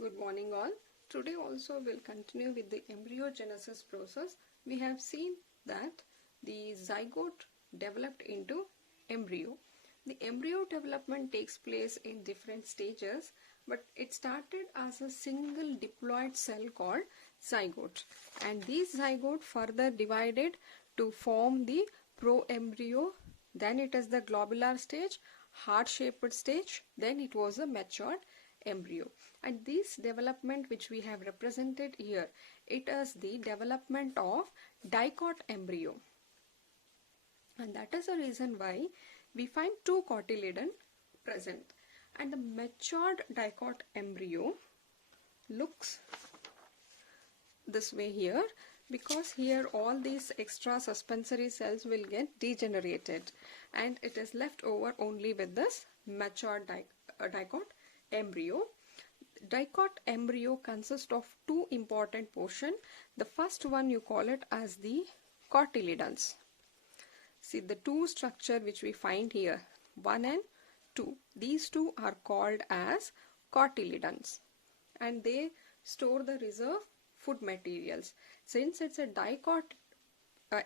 Good morning all. Today also we'll continue with the embryogenesis process. We have seen that the zygote developed into embryo. The embryo development takes place in different stages, but it started as a single diploid cell called zygote, and these zygote further divided to form the proembryo. Then it is the globular stage, heart-shaped stage, then it was a matured embryo. And this development which we have represented here, it is the development of dicot embryo, and that is the reason why we find two cotyledon present. And the matured dicot embryo looks this way here, because here all these extra suspensory cells will get degenerated and it is left over only with this matured dicot embryo. Dicot embryo consists of two important portions. The first one you call it as the cotyledons. See the two structure which we find here, 1 and 2. These two are called as cotyledons, and they store the reserve food materials. Since it's a dicot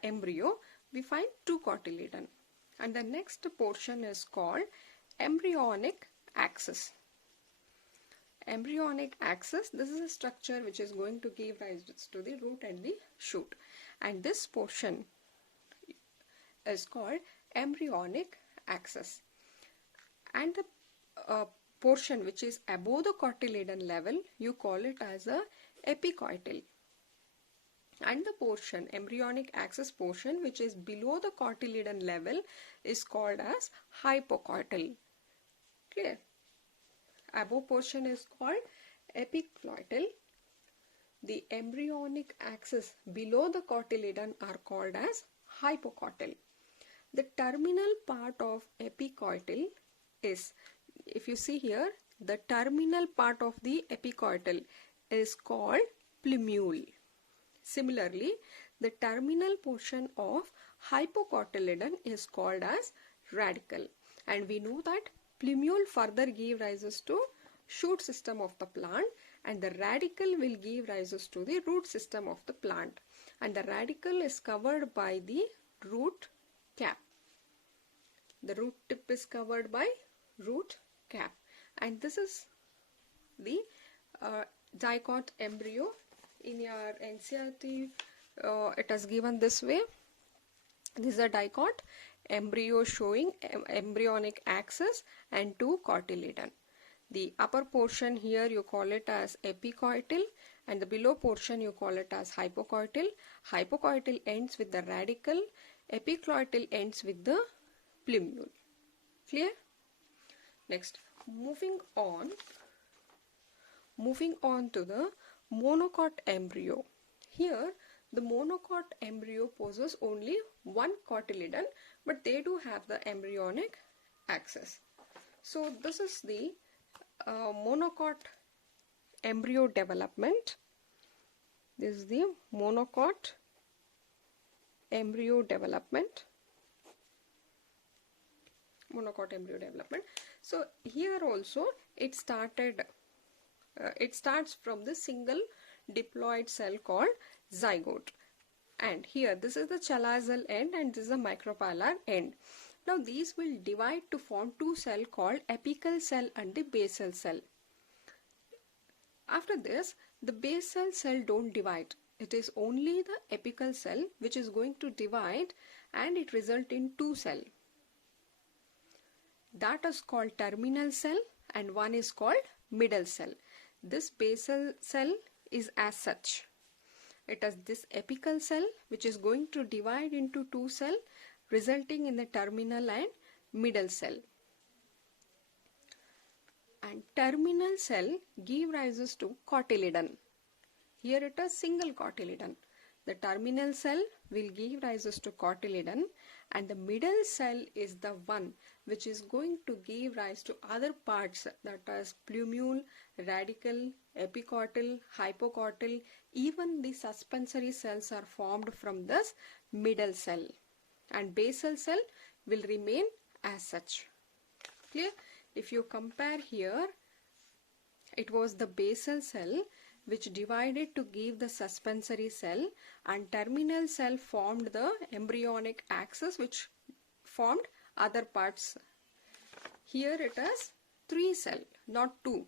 embryo, we find two cotyledon. And the next portion is called embryonic axis. Embryonic axis, this is a structure which is going to give rise to the root and the shoot, and this portion is called embryonic axis. And the portion which is above the cotyledon level, you call it as a epicotyl, and the portion, embryonic axis portion, which is below the cotyledon level is called as hypocotyl. Clear? Above portion is called epicotyl. The embryonic axis below the cotyledon are called as hypocotyl. The terminal part of epicotyl is, if you see here, the terminal part of the epicotyl is called plumule. Similarly, the terminal portion of hypocotyledon is called as radicle, and we know that plumule further give rises to shoot system of the plant, and the radicle will give rises to the root system of the plant, and the radicle is covered by the root cap. The root tip is covered by root cap, and this is the dicot embryo. In your NCERT it is given this way. This is a dicot embryo showing embryonic axis and two cotyledon. The upper portion here you call it as epicotyl, and the below portion you call it as hypocotyl. Hypocotyl ends with the radicle, epicotyl ends with the plumule. Clear? Next, moving on to the monocot embryo. Here the monocot embryo possesses only one cotyledon, but they do have the embryonic axis. So this is the monocot embryo development. This is the monocot embryo development. Monocot embryo development. So here also it started. It starts from the single diploid cell called zygote, and here this is the chalazial end and this is the micropylar end. Now these will divide to form two cells called apical cell and the basal cell. After this, the basal cell don't divide. It is only the apical cell which is going to divide, and it result in two cells. That is called terminal cell, and one is called middle cell. This basal cell is as such. It is this apical cell which is going to divide into two cells, resulting in the terminal and middle cell. And terminal cell give rises to cotyledon. Here it is single cotyledon. The terminal cell will give rises to cotyledon, and the middle cell is the one which is going to give rise to other parts, that is plumule, radicle, epicotyl, hypocotyl. Even the suspensory cells are formed from this middle cell, and basal cell will remain as such. Clear? If you compare here, it was the basal cell which divided to give the suspensory cell, and terminal cell formed the embryonic axis which formed other parts. Here it is 3 cell, not 2.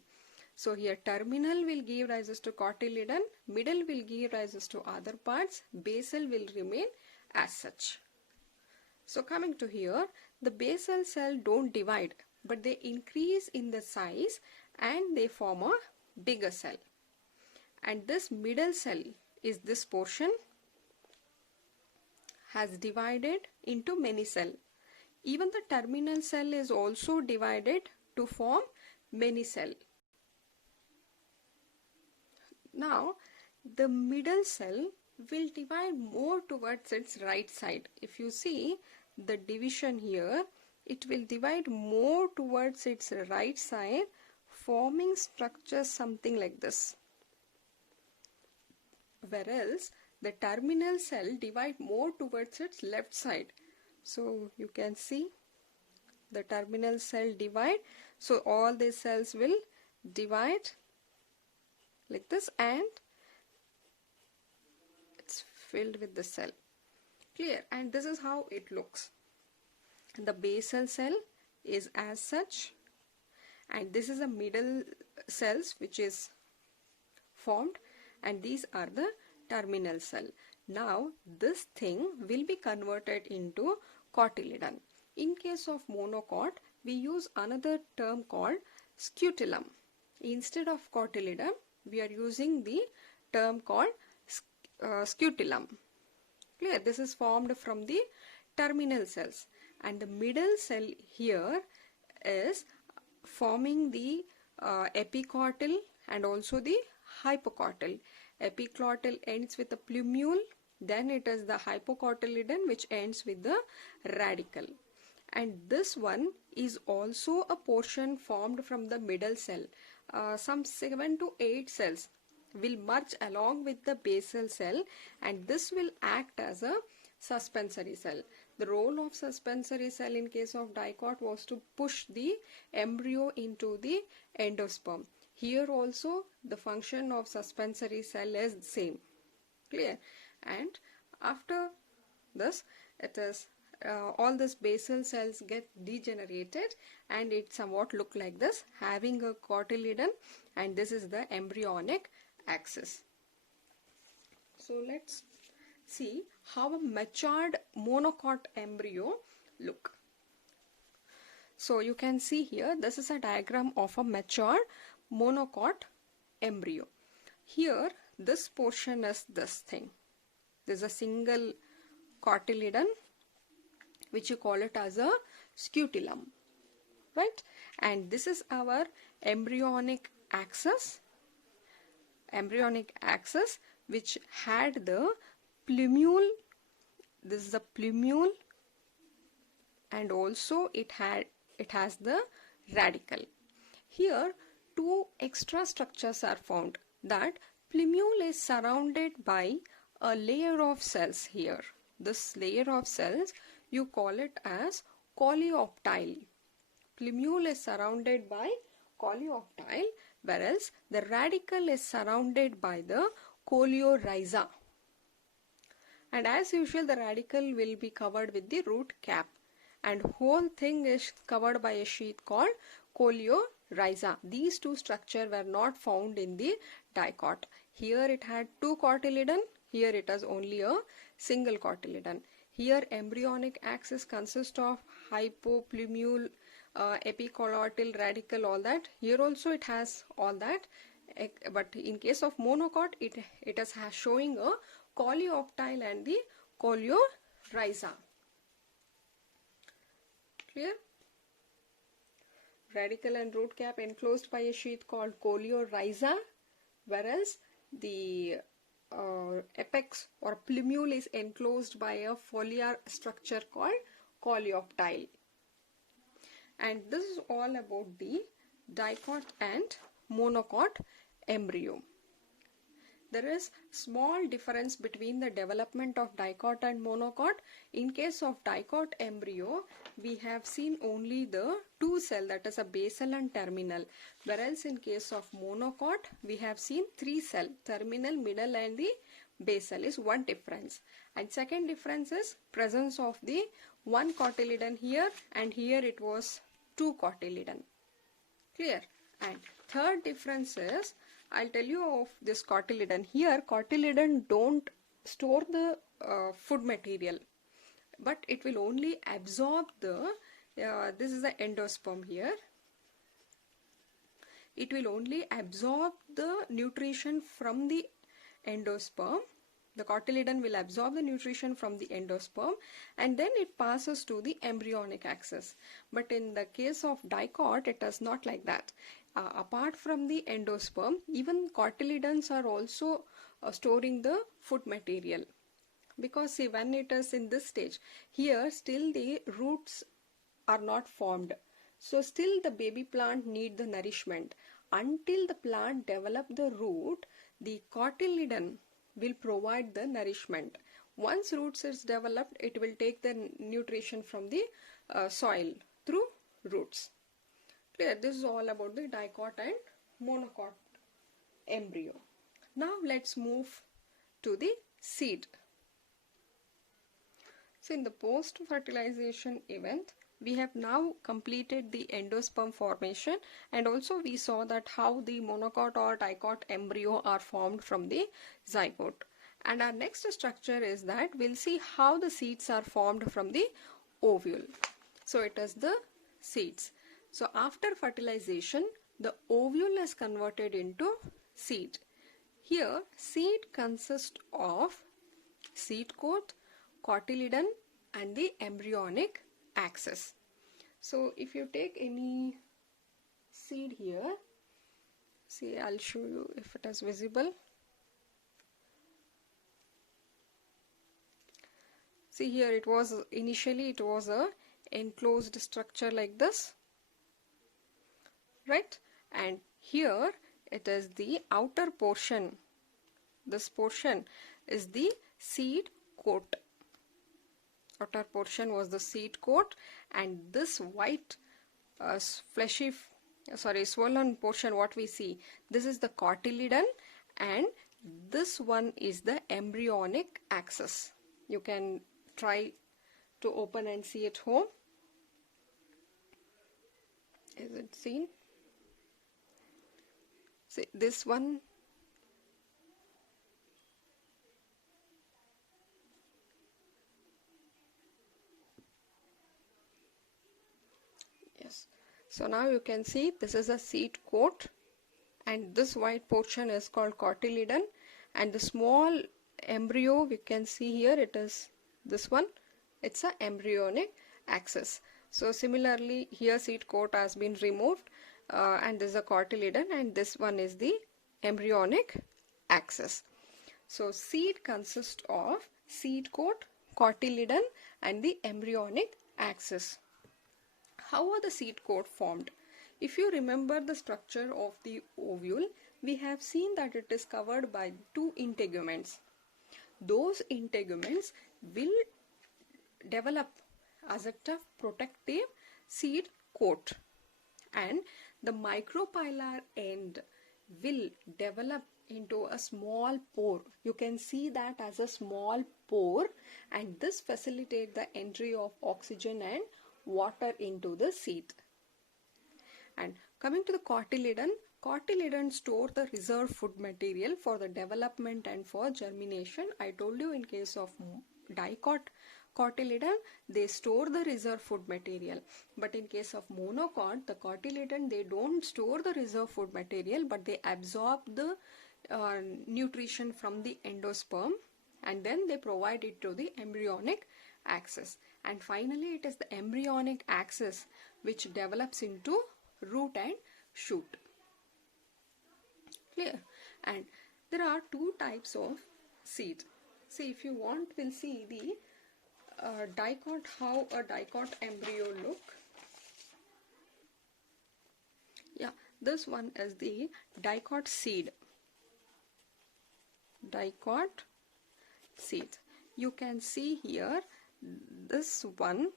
So here terminal will give rises to cotyledon, middle will give rises to other parts, basal will remain as such. So coming to here, the basal cell don't divide, but they increase in the size and they form a bigger cell. And this middle cell is this portion has divided into many cells. Even the terminal cell is also divided to form many cells. Now the middle cell will divide more towards its right side. If you see the division here, it will divide more towards its right side, forming structures something like this. Whereas the terminal cell divide more towards its left side. So you can see the terminal cell divide. So all these cells will divide like this and it's filled with the cell. Clear? And this is how it looks. The basal cell is as such, and this is a middle cells which is formed, and these are the terminal cell. Now this thing will be converted into cotyledon. In case of monocot, we use another term called scutellum. Instead of cotyledon, we are using the term called scutellum. Clear? This is formed from the terminal cells, and the middle cell here is forming the epicotyl and also the hypocotyl. Epicotyl ends with a plumule, then it is the hypocotyledon which ends with the radicle. And this one is also a portion formed from the middle cell. Some 7 to 8 cells will merge along with the basal cell, and this will act as a suspensory cell. The role of suspensory cell in case of dicot was to push the embryo into the endosperm. Here also the function of suspensory cell is same. Clear? And after this, it is all these basal cells get degenerated and it somewhat look like this, having a cotyledon, and this is the embryonic axis. So let's see how a matured monocot embryo look. So you can see here, this is a diagram of a mature monocot embryo. Here this portion is this thing. This is a single cotyledon which you call it as a scutellum, right? And this is our embryonic axis which had the plumule. This is a plumule, and also it has the radicle. Here two extra structures are found. That plumule is surrounded by a layer of cells here. This layer of cells, you call it as coleoptile. Plumule is surrounded by coleoptile, whereas the radicle is surrounded by the coleorhiza. And as usual, the radicle will be covered with the root cap, and whole thing is covered by a sheath called coleorhiza. These two structures were not found in the dicot. Here it had two cotyledon, here it has only a single cotyledon. Here embryonic axis consists of hypoplumule, epicotyl, radicle, all that. Here also it has all that, but in case of monocot, it is showing a coleoptile and the coleorhiza. Clear? Radicle and root cap enclosed by a sheath called coleorhiza, whereas the apex or plumule is enclosed by a foliar structure called coleoptile. And this is all about the dicot and monocot embryo. there is small difference between the development of dicot and monocot. In case of dicot embryo, we have seen only the two cell, that is a basal and terminal, whereas in case of monocot we have seen three cell, terminal, middle and the basal is one difference. And second difference is presence of the one cotyledon here, and here it was two cotyledon. Clear? And third difference is, I'll tell you of this cotyledon. Here cotyledon don't store the food material, but it will only absorb the this is the endosperm here. It will only absorb the nutrition from the endosperm. The cotyledon will absorb the nutrition from the endosperm and then it passes to the embryonic axis. But in the case of dicot, it is not like that. Apart from the endosperm, even cotyledons are also storing the food material. Because see, when it is in this stage, here still the roots are not formed. So still the baby plant need the nourishment. Until the plant develop the root, the cotyledon will provide the nourishment. Once roots is developed, it will take the nutrition from the soil through roots. Clear? This is all about the dicot and monocot embryo. Now let's move to the seed. So in the post-fertilization event, we have now completed the endosperm formation, and also we saw that how the monocot or dicot embryo are formed from the zygote. And our next structure is that we'll see how the seeds are formed from the ovule. So it is the seeds. So after fertilization, the ovule is converted into seed. Here seed consists of seed coat, cotyledon and the embryonic axis. So if you take any seed here, see, I'll show you if it is visible. See, here it was initially it was a enclosed structure like this, right? And here it is the outer portion. This portion is the seed coat. Outer portion was the seed coat, and this white swollen portion what we see, this is the cotyledon, and this one is the embryonic axis. You can try to open and see at home. Is it seen? See, this one yes. So now you can see this is a seed coat, and this white portion is called cotyledon, and the small embryo we can see here, it is this one, it's a embryonic axis. So similarly here seed coat has been removed, and this is a cotyledon, and this one is the embryonic axis. So seed consists of seed coat, cotyledon and the embryonic axis. How are the seed coat formed? If you remember the structure of the ovule, we have seen that it is covered by two integuments. Those integuments will develop as a tough protective seed coat, and the micropylar end will develop into a small pore. You can see that as a small pore, and this facilitates the entry of oxygen and water into the seed. And coming to the cotyledon, cotyledon store the reserve food material for the development and for germination. I told you in case of dicot cotyledon, they store the reserve food material, but in case of monocot, the cotyledon, they don't store the reserve food material, but they absorb the nutrition from the endosperm, and then they provide it to the embryonic axis. And finally it is the embryonic axis which develops into root and shoot. Clear? And there are two types of seed. See, if you want, we'll see the dicot, how a dicot embryo look. Yeah, this one is the dicot seed. dicot seeds. You can see here this one,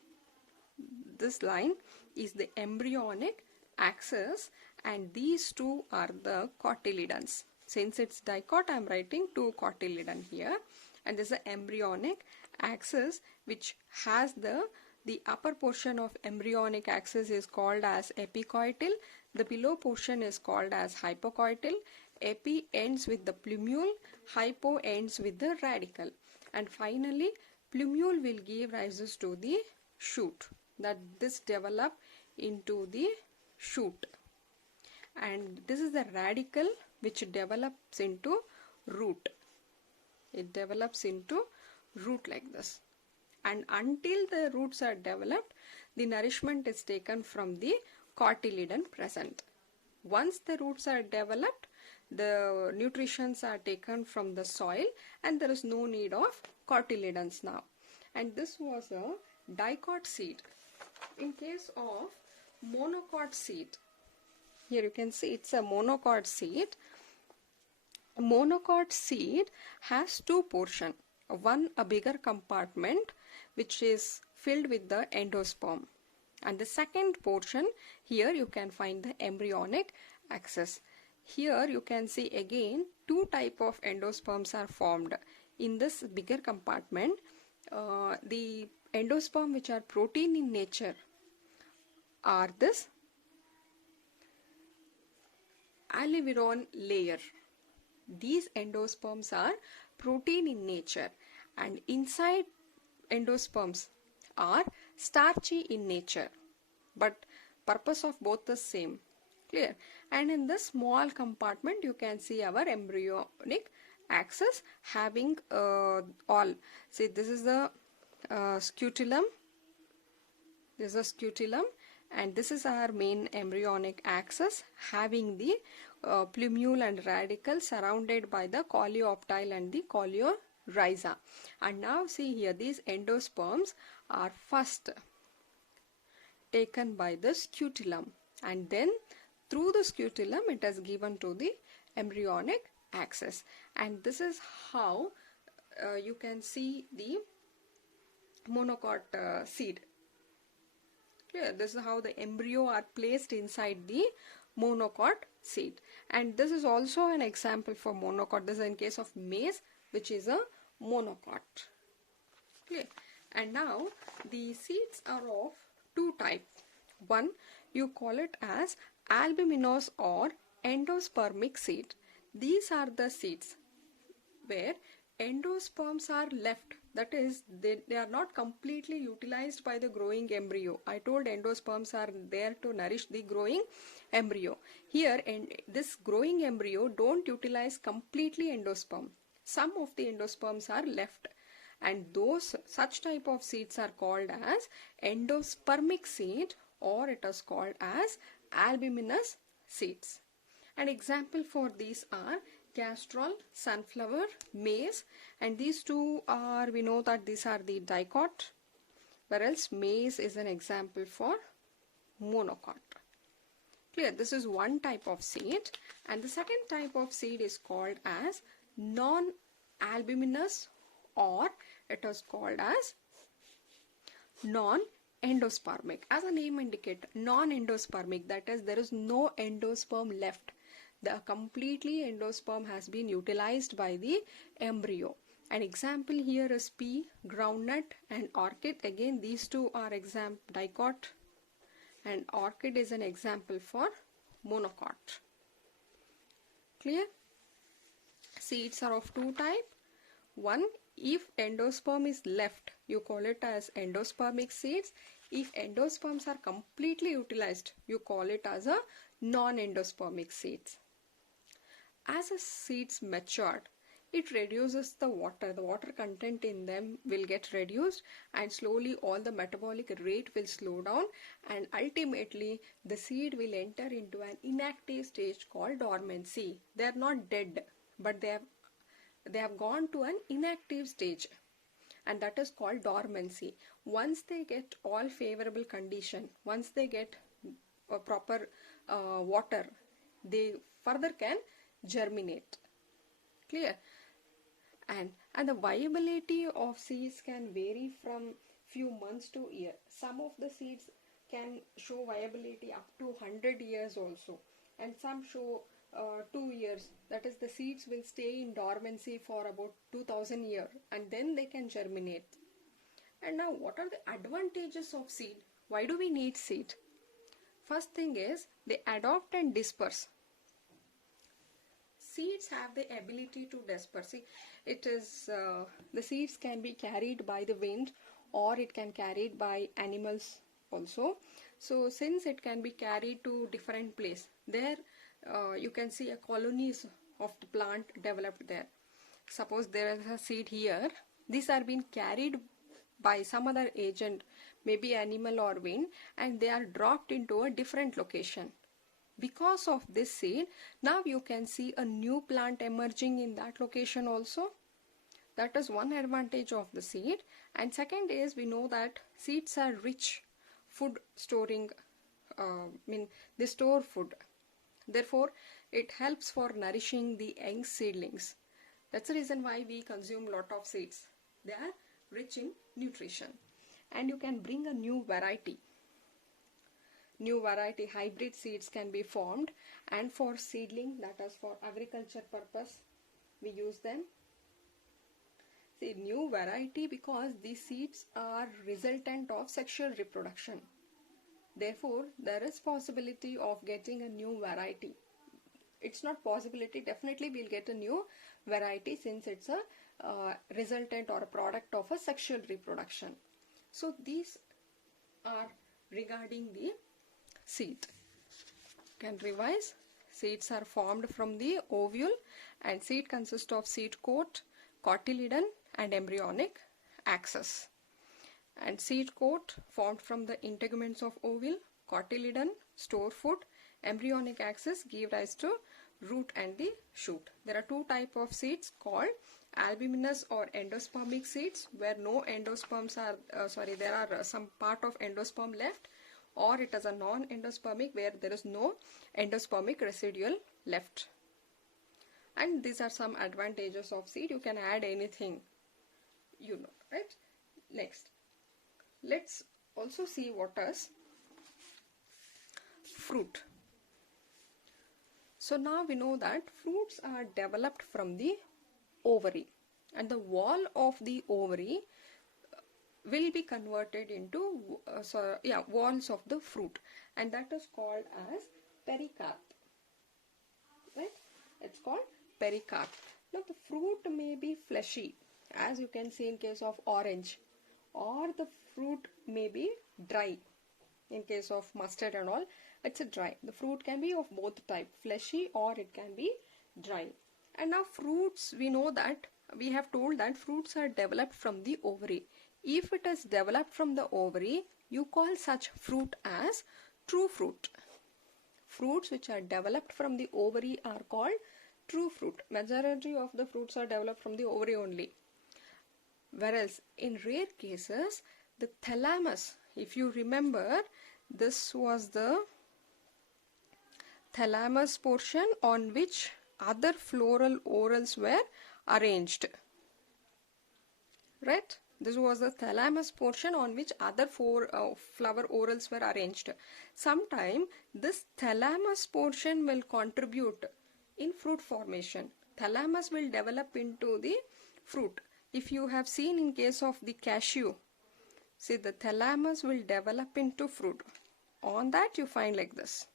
this line is the embryonic axis and these two are the cotyledons. Since it's dicot, I am writing two cotyledon here, and this is the embryonic axis which has the upper portion of embryonic axis is called as epicotyl, the below portion is called as hypocotyl. Epi ends with the plumule, hypo ends with the radicle, and finally plumule will give rises to the shoot, that this develop into the shoot, and this is the radicle which develops into root. It develops into root like this, and until the roots are developed, the nourishment is taken from the cotyledon present. Once the roots are developed, the nutritions are taken from the soil and there is no need of cotyledons now. And this was a dicot seed. In case of monocot seed, here you can see it's a monocot seed. A monocot seed has two portions. One, a bigger compartment which is filled with the endosperm, and the second portion, here you can find the embryonic axis. Here you can see again two type of endosperms are formed. In this bigger compartment, the endosperm which are protein in nature are this alveolar layer. These endosperms are protein in nature, and inside endosperms are starchy in nature, but purpose of both the same. Clear? And in this small compartment you can see our embryonic axis having all. See, this is the scutellum. This is a scutellum, and this is our main embryonic axis having the plumule and radicle surrounded by the coleoptile and the coleorhiza. And now see here, these endosperms are first taken by the scutellum, and then through the scutellum it is given to the embryonic axis, and this is how you can see the monocot seed. Clear? This is how the embryo are placed inside the monocot seed, and this is also an example for monocot. This is in case of maize, which is a monocot. Clear? And now the seeds are of two types. One, you call it as albuminous or endospermic seed. These are the seeds where endosperms are left, that is they are not completely utilized by the growing embryo. I told endosperms are there to nourish the growing embryo. Here, and this growing embryo don't utilize completely endosperm. Some of the endosperms are left, and those such type of seeds are called as endospermic seed, or it is called as albuminous seeds. An example for these are castrol, sunflower, maize, and these two are, we know that these are the dicot, whereas maize is an example for monocot. Clear? This is one type of seed, and the second type of seed is called as non-albuminous, or it is called as non-endospermic. As a name indicates, non-endospermic, that is there is no endosperm left. The completely endosperm has been utilized by the embryo. An example here is pea, groundnut, and orchid. Again, these two are dicot, and orchid is an example for monocot. Clear? Seeds are of two types. One, if endosperm is left, you call it as endospermic seeds. If endosperms are completely utilized, you call it as a non-endospermic seeds. As the seeds matured, it reduces the water content in them will get reduced, and slowly all the metabolic rate will slow down, and ultimately the seed will enter into an inactive stage called dormancy. They are not dead, but they have gone to an inactive stage, and that is called dormancy. Once they get all favorable condition, once they get proper water, they further can germinate. Clear? And the viability of seeds can vary from few months to year. Some of the seeds can show viability up to 100 years also, and some show 2 years. That is, the seeds will stay in dormancy for about 2000 years and then they can germinate. And now, what are the advantages of seed? Why do we need seed? First thing is, they adopt and disperse. Seeds have the ability to disperse. See, it is the seeds can be carried by the wind, or it can carried by animals also. So since it can be carried to different place, there you can see a colonies of the plant developed there. Suppose there is a seed here, these are being carried by some other agent, maybe animal or wind, and they are dropped into a different location. Because of this seed, now you can see a new plant emerging in that location also. That is one advantage of the seed. And second is, we know that seeds are rich food storing, they store food. Therefore, it helps for nourishing the young seedlings. That's the reason why we consume lot of seeds. They are rich in nutrition. And you can bring a new variety. New variety hybrid seeds can be formed, and for seedling, that is for agriculture purpose, we use them. See, new variety because these seeds are resultant of sexual reproduction. Therefore, there is possibility of getting a new variety. It's not possibility, definitely we'll get a new variety since it's a resultant or a product of a sexual reproduction. So these are regarding the seed. Can revise. Seeds are formed from the ovule, and seed consists of seed coat, cotyledon and embryonic axis. And seed coat formed from the integuments of ovule, cotyledon, store food, embryonic axis give rise to root and the shoot. There are two types of seeds called albuminous or endospermic seeds, where no endosperms are, there are some part of endosperm left, or it is a non-endospermic where there is no endospermic residual left. And these are some advantages of seed. You can add anything, right? Next, let's also see what is fruit. So now we know that fruits are developed from the ovary, and the wall of the ovary will be converted into walls of the fruit, and that is called as pericarp, right? It's called pericarp. Now the fruit may be fleshy, as you can see in case of orange, or the fruit may be dry. In case of mustard and all, it's a dry. The fruit can be of both type, fleshy or it can be dry. And now fruits, we know that we have told that fruits are developed from the ovary. If it is developed from the ovary, you call such fruit as true fruit. Fruits which are developed from the ovary are called true fruit. Majority of the fruits are developed from the ovary only. Whereas in rare cases, the thalamus, if you remember, this was the thalamus portion on which other floral orals were arranged, right? This was the thalamus portion on which other flower orals were arranged. Sometime this thalamus portion will contribute in fruit formation. Thalamus will develop into the fruit. If you have seen in case of the cashew, see, the thalamus will develop into fruit. On that you find like this.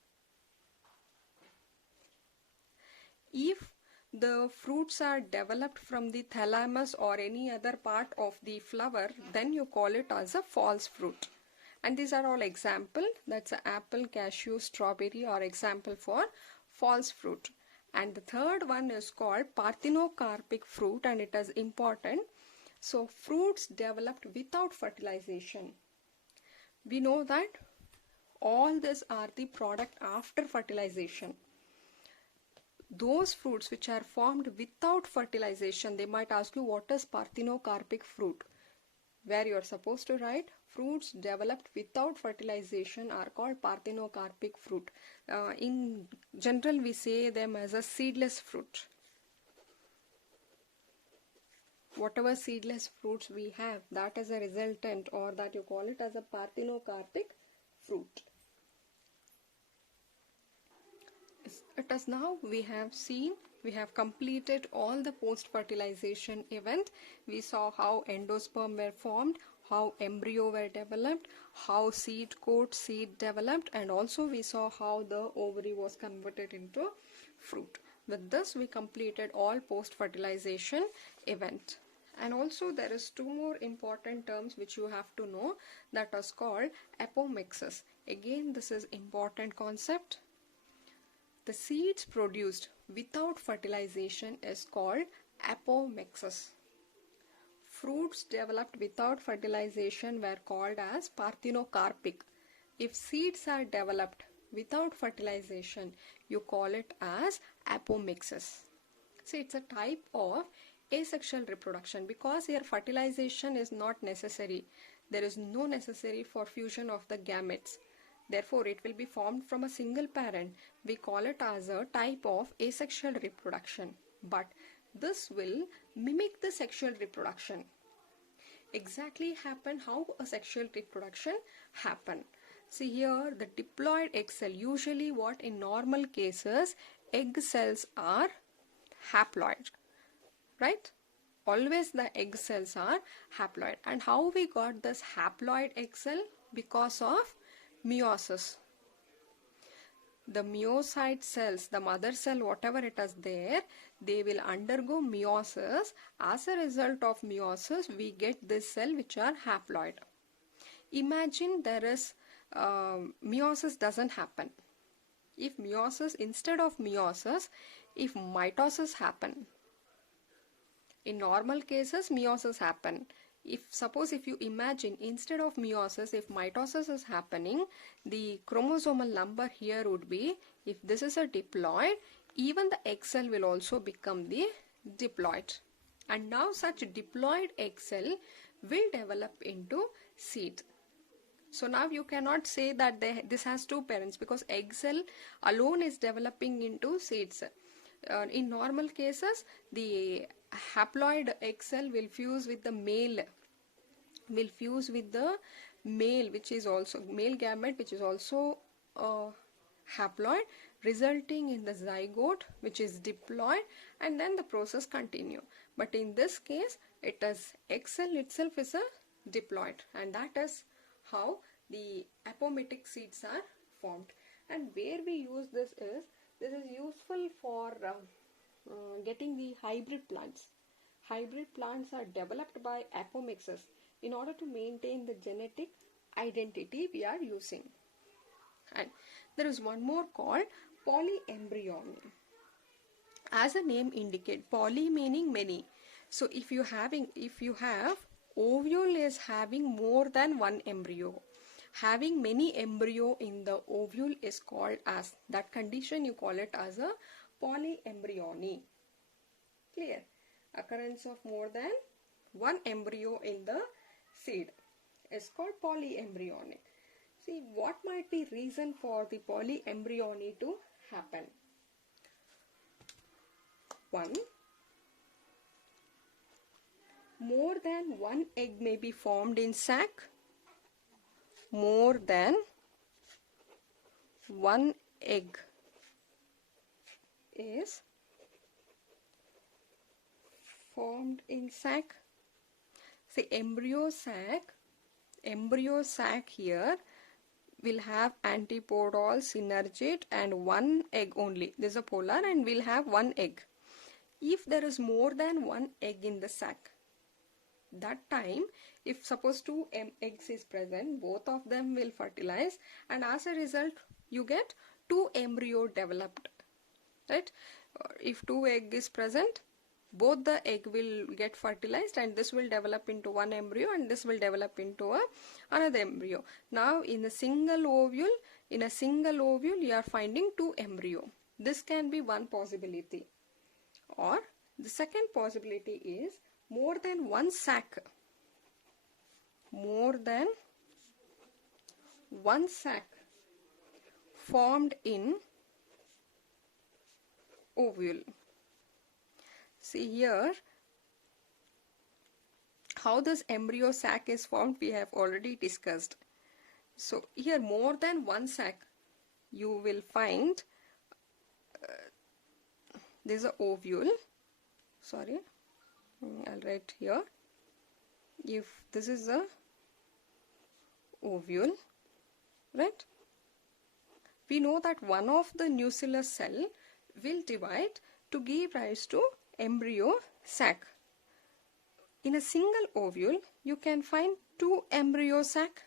If the fruits are developed from the thalamus or any other part of the flower, then you call it as a false fruit. And these are all example. That's a apple, cashew, strawberry are example for false fruit. And the third one is called parthenocarpic fruit, and it is important. So fruits developed without fertilization. We know that all these are the product after fertilization. Those fruits which are formed without fertilization, they might ask you what is parthenocarpic fruit, where you are supposed to write fruits developed without fertilization are called parthenocarpic fruit. In general we say them as a seedless fruit. whatever seedless fruits we have, that is a resultant, or that you call it as a parthenocarpic fruit. It is now we have completed all the post-fertilization event. We saw how endosperm were formed, how embryo were developed, how seed coat, seed developed, and also we saw how the ovary was converted into fruit. With this we completed all post-fertilization event. And also there is two more important terms which you have to know, that is called apomixis. Again, this is important concept. The seeds produced without fertilization is called apomixis. Fruits developed without fertilization were called as parthenocarpic. If seeds are developed without fertilization, you call it as apomixis. So it's a type of asexual reproduction, because here fertilization is not necessary. There is no necessary for fusion of the gametes. Therefore, it will be formed from a single parent. We call it as a type of asexual reproduction. But this will mimic the sexual reproduction. Exactly happen how a sexual reproduction happen. See here, the diploid egg cell, usually what in normal cases, egg cells are haploid, right? Always the egg cells are haploid. And how we got this haploid egg cell? Because of meiosis. The myocyte cells, the mother cell, whatever it is there, they will undergo meiosis. As a result of meiosis, we get this cell which are haploid. Imagine there is meiosis doesn't happen. If meiosis, instead of meiosis, if mitosis happen. In normal cases, meiosis happen. If you imagine instead of meiosis, if mitosis is happening, the chromosomal number here would be, if this is a diploid, even the egg cell will also become the diploid. And now such diploid egg cell will develop into seed. So now you cannot say that this has two parents, because egg cell alone is developing into seeds. In normal cases, the haploid egg cell will fuse with the male, which is also male gamete, which is also haploid, resulting in the zygote, which is diploid, and then the process continue. But in this case, it is egg cell itself is a diploid, and that is how the apometic seeds are formed. And where we use this is useful for getting the hybrid plants. Hybrid plants are developed by apomixis. In order to maintain the genetic identity, we are using. And there is one more called polyembryony. As the name indicates, poly meaning many. So if you have ovule is having more than one embryo. Having many embryo in the ovule is called as, that condition you call it as a polyembryony. Clear? Occurrence of more than one embryo in the seed is called polyembryonic. See, what might be reason for the polyembryony to happen? One, more than one egg may be formed in sac. More than one egg is formed in sac. See, embryo sac here will have antipodal, synergate, and one egg only. This is a polar and will have one egg. If there is more than one egg in the sac, that time, if suppose two eggs is present, both of them will fertilize, and as a result you get two embryo developed, right? If two egg is present, both the egg will get fertilized, and this will develop into one embryo, and this will develop into another embryo. Now in a single ovule you are finding two embryo. This can be one possibility. Or the second possibility is more than one sac. More than one sac formed in ovule. See here, How this embryo sac is formed, we have already discussed. So here more than one sac you will find. This is a ovule. Sorry, I'll write here. If this is a ovule, right? We know that one of the nucleus cell will divide to give rise to embryo sac. In a single ovule, you can find two embryo sac,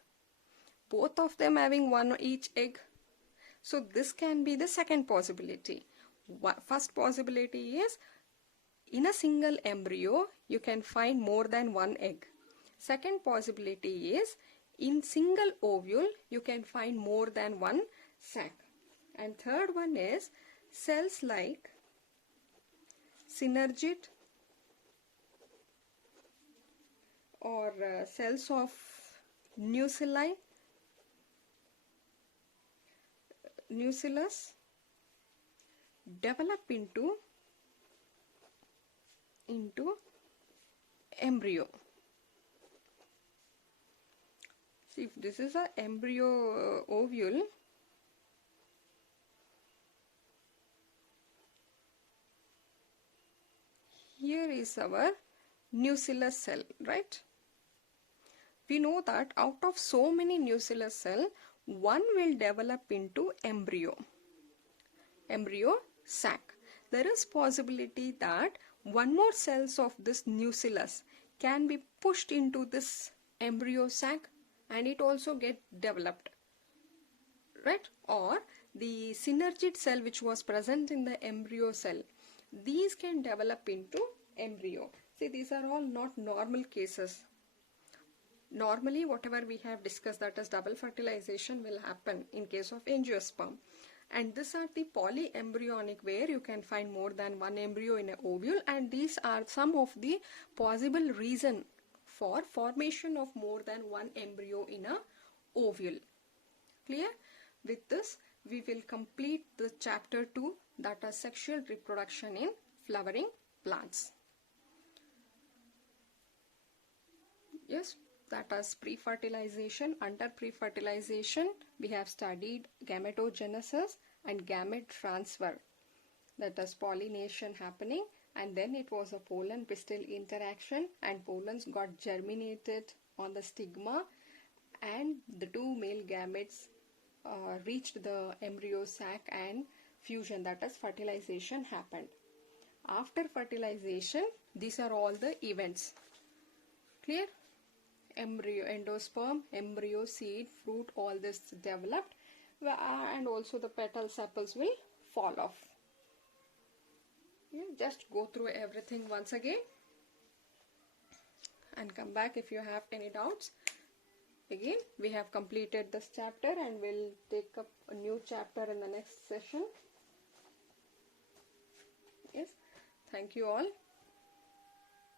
both of them having one each egg. So this can be the second possibility. First possibility is in a single embryo, you can find more than one egg. Second possibility is in single ovule, you can find more than one sac. And third one is cells like synergid or cells of nucellus develop into embryo. See, if this is a embryo ovule, here is our nucleus cell, right? We know that out of so many nucleus cell, one will develop into embryo sac. There is possibility that one more cells of this nucleus can be pushed into this embryo sac and it also get developed, right? Or the synergid cell which was present in the embryo cell, these can develop into embryo. See, these are all not normal cases. Normally, whatever we have discussed, that is double fertilization, will happen in case of angiosperm. And these are the polyembryonic, where you can find more than one embryo in an ovule, and these are some of the possible reason for formation of more than one embryo in a ovule. Clear? With this, we will complete the chapter 2, that is sexual reproduction in flowering plants. Yes, that is pre-fertilization. Under pre-fertilization, we have studied gametogenesis and gamete transfer, that is pollination happening, and then it was a pollen pistil interaction and pollens got germinated on the stigma and the two male gametes reached the embryo sac and fusion, that is fertilization happened. After fertilization, these are all the events. Clear? Embryo, endosperm, embryo, seed, fruit, all this developed, and also the petal sepals will fall off. Yeah, just go through everything once again and come back if you have any doubts. Again, we have completed this chapter and we'll take up a new chapter in the next session. Yes, thank you all.